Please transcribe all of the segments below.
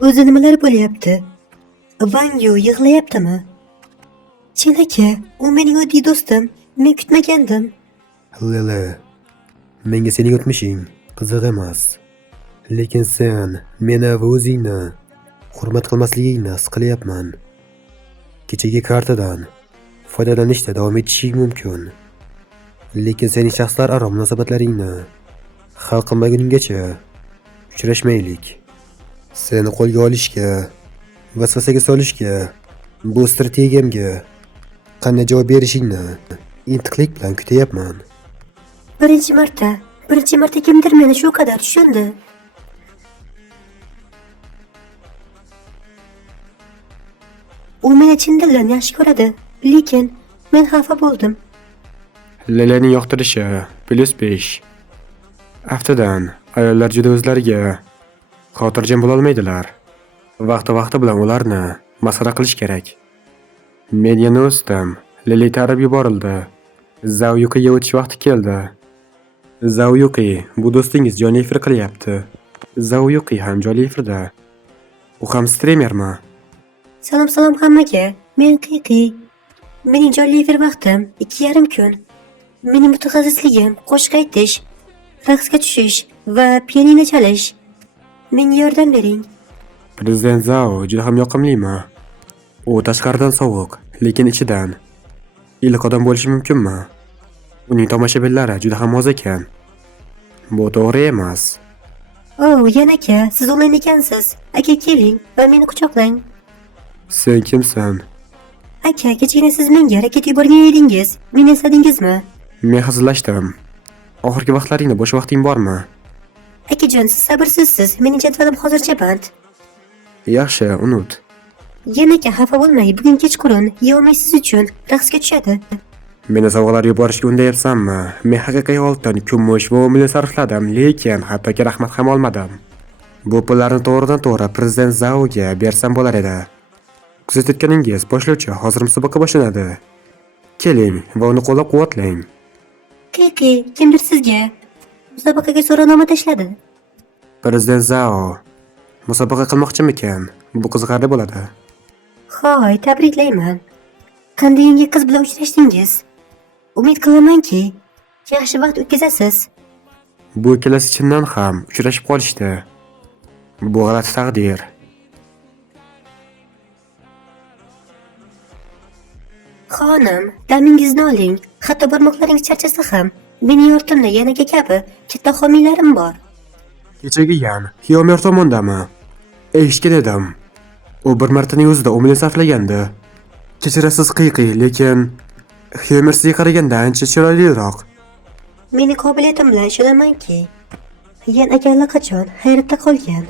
O'zi nimalar bo'lyapti? Wang Yu yig'layaptimi? Chin aka, u mening oddiy do'stim. Men kutmagandim. Lili, menga sening o'tmishing qiziq emas. Lekin sen meni va o'zingni hurmat qilmasligingni his qilyapman. Kechagi kartadan foydalanishda davom etishing mumkin. Lekin sening shaxslararo munosabatlaringni hal qilmaguninggacha uchrashmaylik. Seni qo'lga olishga, vasvasaga solishga, bu strategiyamga qanday javob berishingni intiqlik bilan kutyapman. Birinchi marta kimdir meni shu qadar tushundi. U meni chin dildan yaxshi ko'radi, lekin men xafa bo'ldim. Lilining yoqtirishi +5. Aftidan, ayollar juda o'zlariga xotirjam bo'la olmaydilar. Vaqti bilan ularni masxara qilish kerak. Men yana o'sdim. Lili tarib yuborildi. Zhao Yuqiga o'tish vaqti keldi. Zhao Yuqi, bu do'stingiz Jonifir qilyapti. Zhao Yuqi ham Jonifirda. U ham streamermi? Salom hammaga. Men Qiqi. Mening Jonifir vaqtim 2,5 kun. Mening mutaxassisligim qo'shiq aytish, raqsga tushish va pianino chalish. Menga yordam bering. Prezident Zhao juda ham yoqimlimi? U tashqaridan sovuq, lekin ichidan iliq odam bo'lishi mumkinmi? Uning tomoshabinlari juda ham oz ekan. Bu to'g'ri emas. Oh, yana aka, siz o'g'lan ekansiz. Aka keling va meni quchoqlang. Sen kimsan? Aka, kechagina siz menga raket yuborgan edingiz. Meni esladingizmi? Men hazillashdim. Oxirgi vaqtlaringda bo'sh vaqting bormi? Akajon, siz sabrsizsiz. Mening jadvalim hozircha band. Yaxshi, unut. Yana aka, xafa bo'lmang. Bugun kechqurun Yomay siz uchun raqsga tushadi. Meni sovg'alar yuborishga undayapsanmi? Men haqiqiy oltin, kumush va million sarfladim, lekin hattoki rahmat ham olmadim. Bu pullarni to'g'ridan to'g'ri prezident Zhaoga bersam bo'lar edi. Kuzatayotganingiz boshlovchi, hozir musobaqa boshlanadi. Keling va uni qo'llab-quvvatlang. Qiqi, kimdir sizga musobaqaga so'rovnoma tashladi. Prezident Zhao musobaqa qilmoqchimikan? Bu qiziqarli bo'ladi. Hoy, tabriklayman. Qanday yangi qiz bilan uchrashdingiz? Umid qilamanki, yaxshi vaqt o'tkazasiz. Bu ikkalasi chindan ham uchrashib qolishdi. Bu g'alati taqdir. Xonim, damingizni oling. Hatto barmoqlaringiz charchasa ham, mening ortimda yanaga kabi katta homiylarim bor. Kechagi yan Xiaomer tomondami? Eshitgan edim. U bir martaning o'zida umini sarflagandi. Kechirasiz Qiqi, lekin Xiaomer sizga qaraganda ancha chiroyliroq. Meni qobiliyatim bilan ishonamanki, Yan aka allaqachon hayratda qolgan.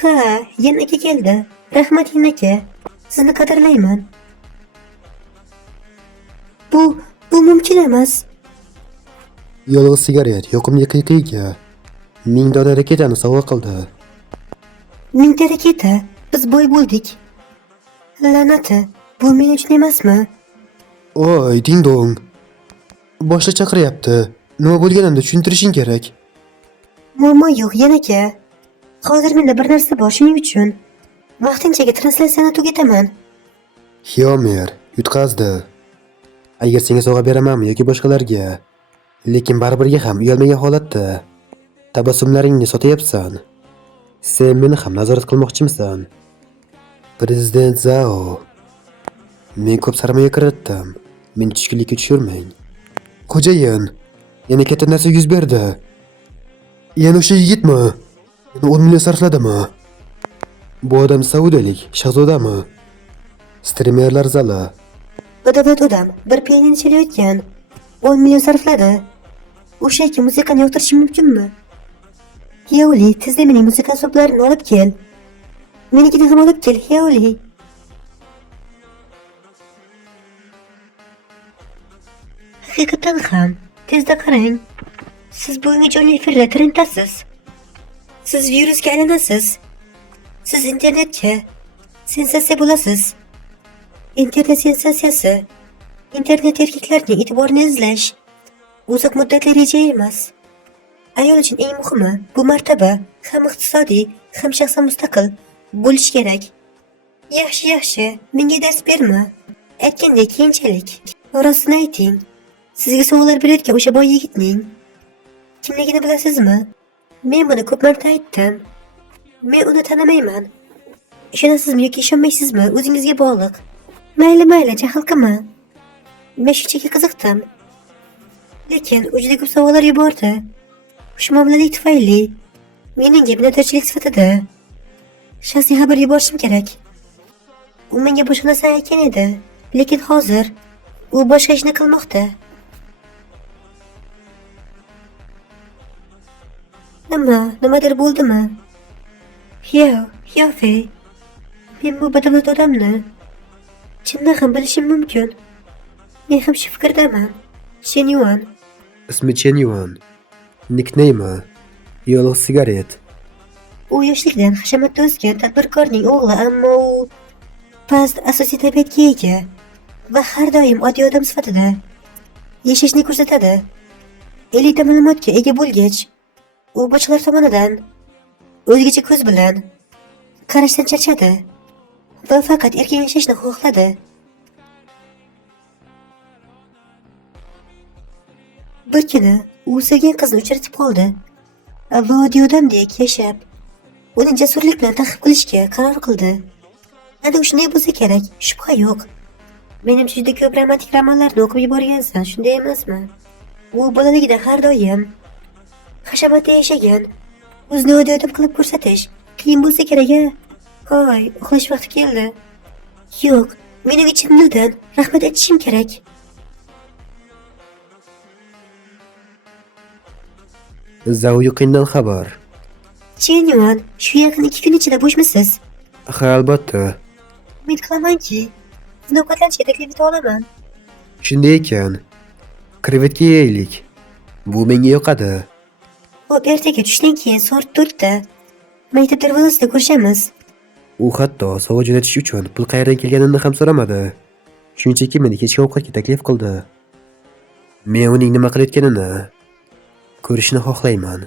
Ha, Yan aka keldi. Rahmat Yan aka. Sizni qadrlayman. Bu mumkin emas. Yolg'iz sigaret yoqimli Qiqiga 1000 dona raketani sovg'a qildi. Mingta raketa. Biz boy bo'ldik. La'nati, bu men uchun emasmi? Oy, ding-dong. Boshqa chaqiryapti. Nima bo'lganini tushuntirishing kerak. Muammo yo'q, Yan aka. Hozir menda bir narsa bor, shuning uchun vaqtinchaga translyatsiyani tugataman. Xiaomer yutqazdi. Agar senga sovg'a beramanmi yoki boshqalarga, lekin baribirga ham uyalmagan holatda tabassumlaringni sotyapsan. Sen meni ham nazorat qilmoqchimisan? Prezident Zhao, men ko'p sarmoya kiritdim. Meni tushkunlikka tushirmang. Xo'jayin, yana katta narsa yuz berdi. Yana o'sha yigitmi? Yana 10 million sarfladimi? Bu odam saudiyalik shahzodami? Streamerlar zali. Badavlat odam bir pianino chalayotgan. 10 million sarfladi. O'sha ikki musiqani yoqtirishi mumkinmi? Hiaoli, tezda mening musiqa asboblarimni olib kel. Menikini ham olib kel, Hiaoli. Haqiqatan ham, tezda qarang. Siz bugungi Jonifirda trenddasiz. Siz virusga aylanasiz. Siz internetga sensatsiya bo'lasiz. Internet sensatsiyasi. Internet erkaklarning e'tiborini izlash uzoq muddatli reja emas. Ayol uchun eng muhimi bu martaba ham iqtisodiy, ham shaxsan mustaqil bo'lish kerak. Yaxshi, menga dars berma. Aytgandek keyinchalik. Rostini ayting. Sizga sovg'alar berayotgan o'sha boy yigitning kimligini bilasizmi? Men buni ko'p marta aytdim. Men uni tanimayman. Ishonasizmi yoki ishonmaysizmi, o'zingizga bog'liq. Mayli, jahl qilma. Men shunchaki qiziqdim. Lekin u juda ko'p savollar yubordi. Xushmuomalalik tufayli mening minnatdorchilik sifatida shaxsiy xabar yuborishim kerak. U menga boshqa narsa aytgan edi, lekin hozir u boshqa ishni qilmoqda. Nimadir bo'ldimi? Yo'q, men bu badavlat odamni chindan ham bilishim mumkin. Men ham shu fikrdaman. Chen Yuan. Ismi Chen Yuan. Nikneymi? Yolg'iz sigaret. U yoshlikdan hashamatda o'sgan tadbirkorning o'g'li, ammo u past asosiy tabiatga ega va har doim oddiy odam sifatida yashashni ko'rsatadi. Elita ma'lumotga ega bo'lgach, u boshqalar tomonidan o'zgacha ko'z bilan qarashdan charchadi va faqat erkin yashashni xohladi. Bir kuni u sevgan qizni uchratib qoldi va oddiy odamdek yashab, uni jasurlik bilan ta'qib qilishga qaror qildi. Ana shunday bo'lsa kerak, shubha yo'q. Menimcha juda ko'p romantik romanlarni o'qib yuborgansan, shunday emasmi? U bolaligida har doim hashamatda yashagan, o'zini oddiy odam qilib ko'rsatish qiyin bo'lsa kerak-a? Hoy, uxlash vaqti keldi. Yo'q, mening chin dildan rahmat aytishim kerak. Zhao Yuqindan xabar. Chen Yuan, shu yaqin 2 kun ichida bo'shmisiz? Ha, albatta. Umid qilamanki, sizni ovqatlanishga taklif eta olaman. Shunday ekan, krevetka yeylik. Bu menga yoqadi. Xo'p, ertaga tushdan keyin soat 4 da maktab darvozasida ko'rishamiz. U hatto sovg'a jo'natish uchun pul qayerdan kelganini ham so'ramadi. Shunchaki meni kechki ovqatga taklif qildi. Men uning nima qilayotganini ko'rishni xohlayman.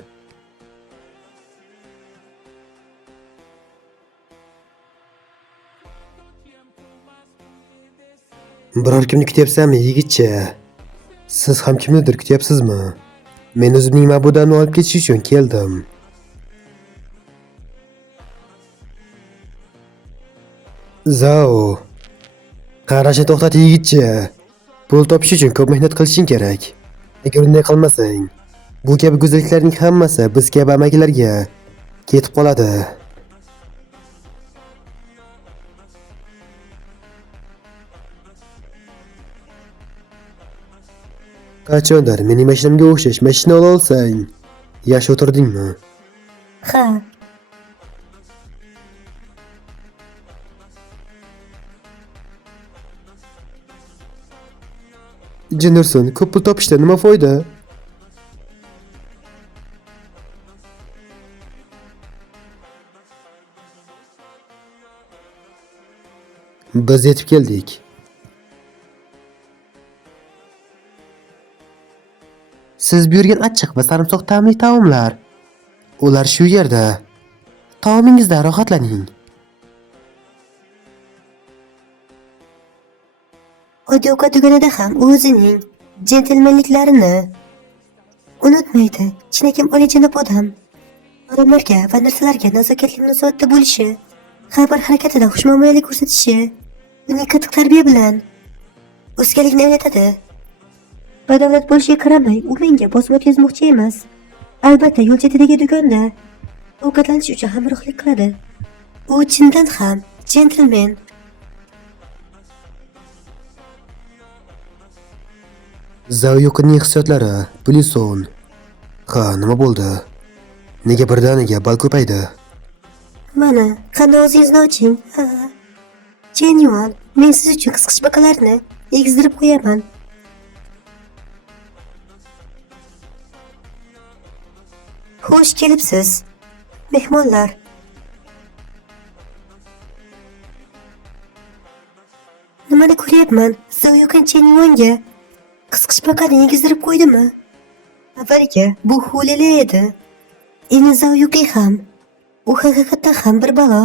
Biror kimni kutyapsanmi, yigitcha? Siz ham kimnidir kutyapsizmi? Men o'zimning ma'budamni olib ketish uchun keldim. Zhao, qarashni to'xtat, yigitcha. Pul topish uchun ko'p mehnat qilishing kerak. Agar unday qilmasang, bu kabi go'zalliklarning hammasi biz kabi amakilarga ketib qoladi. Qachondir mening mashinamga o'xshash mashina ola olsang, yaxshi o'tirdingmi? Ha, Jinursun, ko'p pul topishda nima foyda? Biz yetib keldik. Siz buyurgan achchiq va sarimsoq ta'mli taomlar. Ular shu yerda. Taomingizda rohatlaning. oddiy ovqat do'konida ham o'zining jentelmenliklarini unutmaydi. Chinakam oliyjanob odam. Odamlarga va narsalarga nazokatli munosabatda bo'lishi, har bir harakatida xushmuomalalik ko'rsatishi, uning qattiq tarbiya bilan o'sganligini anglatadi. Badavlat bo'lishiga qaramay, u menga bosib o'tkazmoqchi emas. Albatta, yo'l chetidagi do'konda ovqatlanish uchun hamrohlik qiladi. U chindan ham jentelmen. Zhao Yuqinning hissiyotlari +10. Ha, nima bo'ldi? Nega birdaniga bal ko'paydi? Mana, qanday o'zingizni oching. Ha. Chen Yuan, men siz uchun qisqichbaqalarni egizdirib qo'yaman. Xush kelibsiz, mehmonlar. Nimani ko'ryapman? Zhao Yuqin Chen Yuanga qisqichbaqani egizdirib qo'ydimi? Avvaliga bu hulili edi. Endi Zauyuqi ham. U haqiqatdan ham bir balo.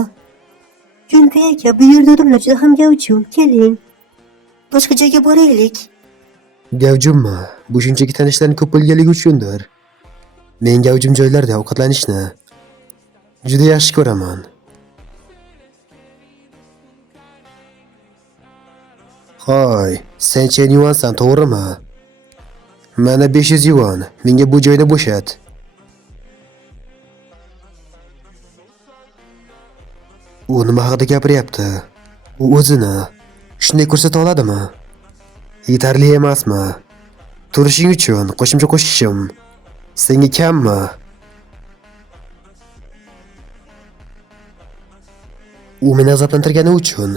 Junpei aka, bu yerda odamlar juda ham gavjum. Keling. Boshqa joyga boraylik. Gavjummi? Bu shunchaki tanishlarning ko'p bo'lganligi uchundir. Men gavjum joylarda ovqatlanishni juda yaxshi ko'raman. Hoy, sen Chen Yuansan, to'g'rimi? Mana 500 yuan. Menga bu joyni bo'shat. U nima haqida gapiryapti? U o'zini shunday ko'rsata oladimi? Yetarli emasmi? Turishing uchun qo'shimcha qo'shishim senga kammi? U meni g'azablantirgani uchun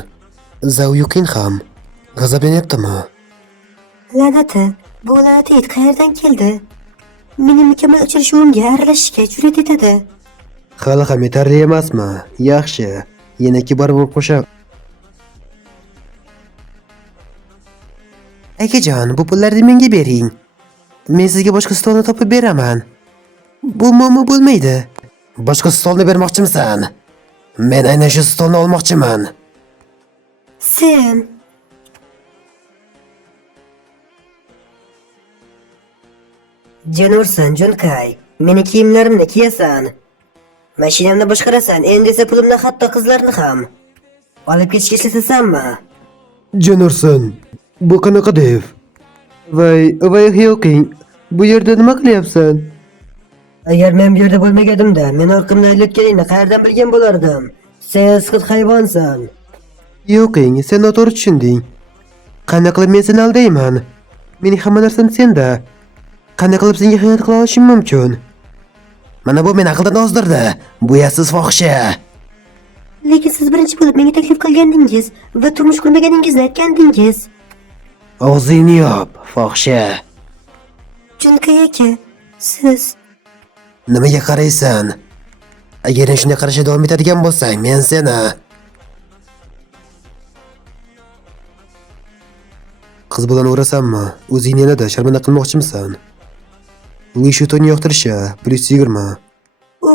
Zhao Yuqin ham g'azablanyaptimi? La'nati, bu la'nati it qayerdan keldi? Meni mukammal uchrashuvimga aralashishga jur'at etadi. Hali ham yetarli emasmi? Yaxshi, yana 2 barobar qo'sha. Akajon, bu pullarni menga bering. Men sizga boshqa stolni topib beraman. Bu muammo bo'lmaydi. Boshqa stolni bermoqchimisan? Men aynan shu stolni olmoqchiman. Sen Janursan, Junkay. Meni kiyimlarimni kiyasan. Mashinamni boshqarasan. Endi esa pulimni, hatto qizlarni ham olib ketishga ishlatasanmi? Janursan, bu qanaqa dev? Voy Hyoqing, bu yerda nima qilyapsan? Agar men bu yerda bo'lmaganimda, men orqamdan aylayotganingni qayerdan bilgan bo'lardim? Sen siqit hayvonsan. Hyoqing, sen noto'g'ri tushunding. Qanday qilib men seni aldayman? Mening hamma narsam senda. Qanday qilib senga xiyonat qila olishim mumkin? Mana bu meni aqldan ozdirdi. Bu yassiz fohisha. Lekin siz birinchi bo'lib menga taklif qilgandingiz va turmush qurmaganingizni aytgandingiz. Og'zingni yop, fohisha. Junkay aka, siz Nimaga qaraysan? Agar shunday qarashga davom etadigan bo'lsang, men seni qiz bilan o'rasanmi? O'zingni yanada sharmanda qilmoqchimisan? Li Shutoni yoqtirishi +20. u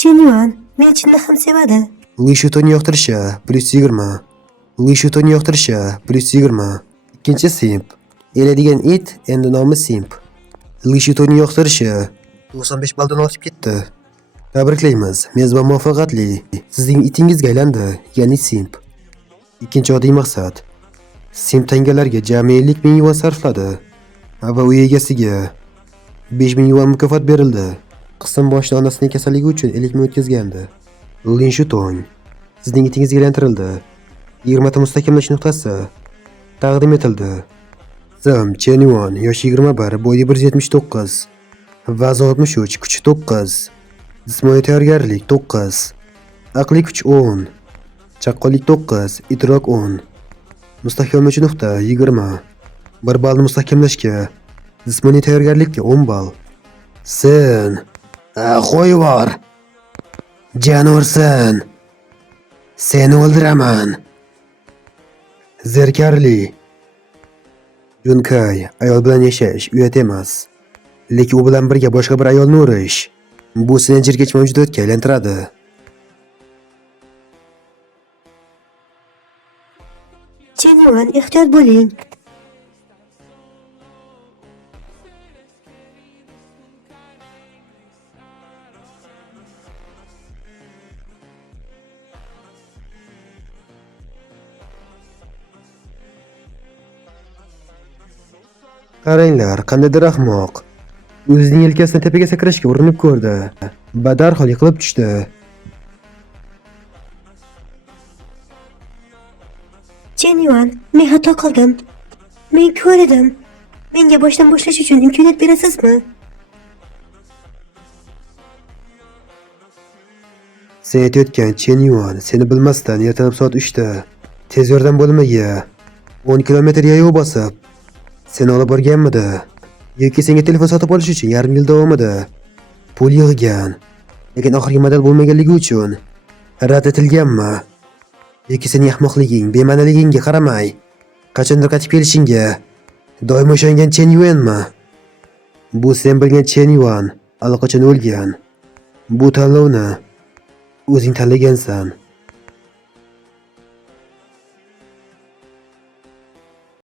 Chenyuan meni chindan ham sevadi. Li Shutoni yoqtirishi +20. Li Shutoni yoqtirishi +20. Ikkinchi simp. Eladigan it endi nomi simp. Li Shutoni yoqtirishi 95 balldan o'tib ketdi. Tabriklaymiz, mezbon muvaffaqiyatli. Sizning itingizga aylandi, ya'ni simp. Ikkinchi oddiy maqsad. Simp tangalarga jami 50 ming yuan sarfladi va uy egasiga 5 ming yuan mukofot berildi. Qism boshida onasining kasalligi uchun 50 ming o'tkazgandi. Lin Shutong sizning itingizga aylantirildi. 20 ta mustahkamlash nuqtasi taqdim etildi. Zam Chen Yuan, yoshi 21, bo'yi 179, vazni 63, kuchi 9, jismoniy tayyorgarlik 9, aqliy kuch 10, chaqqonlik 9, idrok 10. Mustahkamlovchi nuqta 20. 1 ballni mustahkamlashga, jismoniy tayyorgarlikka 10 ball. Sen qo'yvor. Janursan. Seni o'ldiraman. Zerkarli. Junkay, ayol bilan yashash uyat emas. Lekin u bilan birga boshqa bir ayolni urish bu seni jirkech mavjudotga aylantiradi. Chenyuan, ehtiyot bo'ling. Qaranglar, qandaydir ahmoq. O'zining yelkasidan tepaga sakrashga urinib ko'rdi. Darhol yiqilib tushdi. Chenyuan, men xato qildim. Men ko'r edim. Menga boshdan boshlash uchun imkoniyat berasizmi? Sen aytayotgan Chen Yuan seni bilmasdan ertalab soat 3 da tez yordam bo'limiga 10 kilometr yayov bosib seni olib borganmidi? Yoki senga telefon sotib olish uchun yarim yil davomida pul yig'gan, lekin oxirgi model bo'lmaganligi uchun rad etilganmi? Yoki sening ahmoqliging, bema'niligingga qaramay qachondir qaytib kelishingga doim ishongan Chen Yuanmi? Bu sen bilgan Chen Yuan allaqachon o'lgan. Bu tanlovni o'zing tanlagansan.